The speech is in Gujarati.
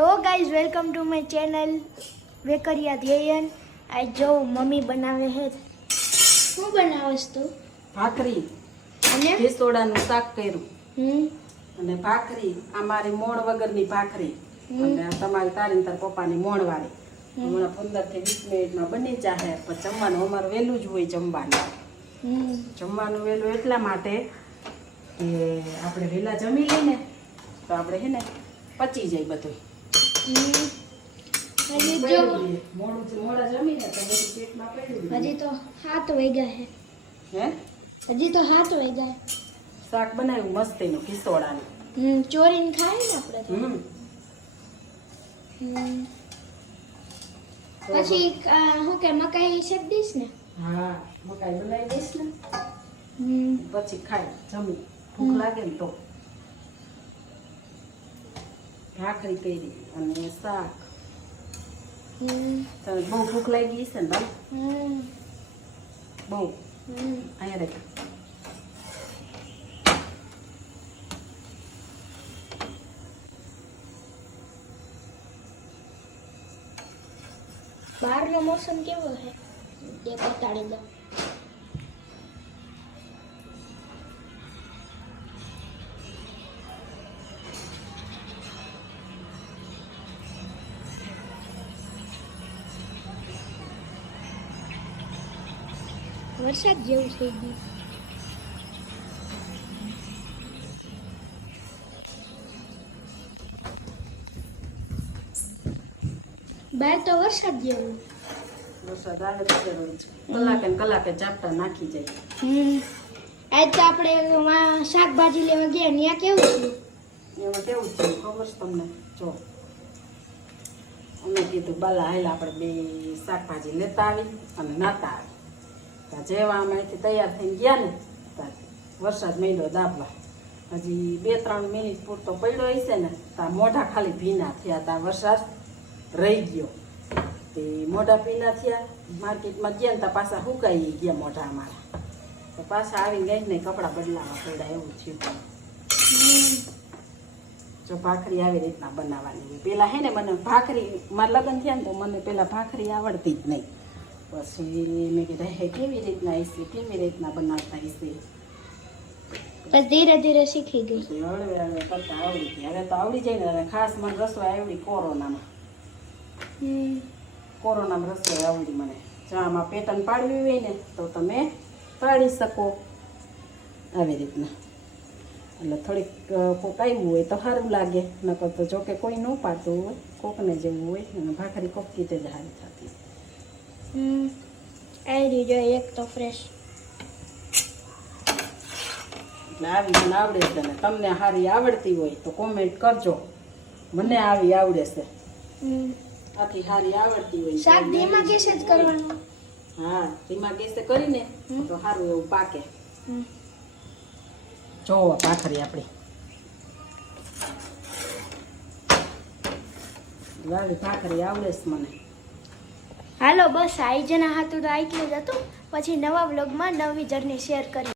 Hello guys, welcome to my channel Vekariya Dhyeyan. આ જો મમ્મી બનાવે છે. શું બનાવસ તું? ભાખરી અને ઢીસોડાનું શાક કર્યું હમ અને ભાખરી આ મારી મોણ વગરની ભાખરી અને આ તમારી તારી તાર પપ્પાની મોણ વાળી હમણાં 15 થી 20 મિનિટમાં બની જાહે. પણ જમવાનું અમારે વહેલું જ હોય. જમવાનું વહેલું એટલા માટે કે આપણે વહેલા જમી લઈને તો આપણે હે ને પચી જાય બધું. મોડા જમીને તો બધું પેટમાં પડ્યું. હજી તો 7 વાગ્યા છે. હે હજી તો 7 વાગ્યા. શાક બનાવ્યું મસ્ત એનું ખીસોડાનું. ચોરીને ખાય ને આપણે તો. પછી હું કે મકાઈ શેક દઈશ ને? હા, મકાઈ બનાવી દઈશ ને પછી ખાઈ જમી. ભૂખ લાગે ને તો. ભાખરી કરી અને શાક. તને બહુ ભૂખ લાગી છે ને? બહુ. અહીંયા દેખ. બહારનો મોસમ કેવો છે? એ બતાડી દો. વરસાદ જેવું થઈ ગયું. બહાર તો વરસાદ જેવું. વરસાદ આવે તો રોજ કલાકે ને કલાકે ઝાપટા નાખી જાય. આજ તો આપણે શાકભાજી લેવા ગયા ત્યાં કેવું થયું? એમાં કેવું થયું ખબર છે તમને? જો અમે કીધું બાલા હાલ આપણે બે શાકભાજી લેતા આવી અને નાતા આવી. જેવા અમે અહીંથી તૈયાર થઈને ગયા ને ત્યાં વરસાદ માંડ્યો દાબવા. હજી 2-3 મિનિટ પૂરતો પડ્યો હશે ને ત્યાં મોઢા ખાલી ભીના થયા. ત્યાં વરસાદ રહી ગયો તે મોઢા ભીના થયા. માર્કેટમાં ગયા ને ત્યાં પાછા સુકાઈ ગયા મોઢા અમારા. તો પાછા આવી ગઈ ને કપડાં બદલાવા પડ્યા એવું થયું. જો ભાખરી આવી રીતના બનાવવાની હોય. પહેલાં હે ને મને ભાખરી મારા લગ્ન થયા ને તો મને પહેલાં ભાખરી આવડતી જ નહીં. પછી મેં કીધું હે કેવી રીતના બનાવતા હશે. બસ ધીરે ધીરે શીખી ગઈ. હળવે હળવે કરતા આવડી ગઈ. હવે તો આવડી જાય ને. હવે ખાસ મને રસોઈ આવડી કોરોનામાં. કોરોનામાં રસોઈ આવડી મને. ચામાં પેટર્ન પાડવી હોય ને તો તમે પાડી શકો આવી રીતના. એટલે થોડીક કોક આવ્યું હોય તો સારું લાગે. નકર તો જોકે કોઈ ન પાડતું હોય કોકને જેવું હોય અને ભાખરી કોક કીતે જ સારી થતી. આવી જોઈએ એક તો ફ્રેશ. એટલે આવી મને આવડે છે ને તમને સારી આવડતી હોય તો કોમેન્ટ કરજો. મને આવી આવડે છે. આથી સારી આવડતી હોય શાક ધીમા ગેસે જ કરવાનું. હા, ધીમા ગેસે કરીને તો સારું એવું પાકે. જો ભાખરી આપણી લાવી ભાખરી આવડે છે મને. હાલો બસ આઈ જના હતું તો આટલું જ હતું. પછી નવા વ્લોગમાં નવી જર્ની શેર કરી.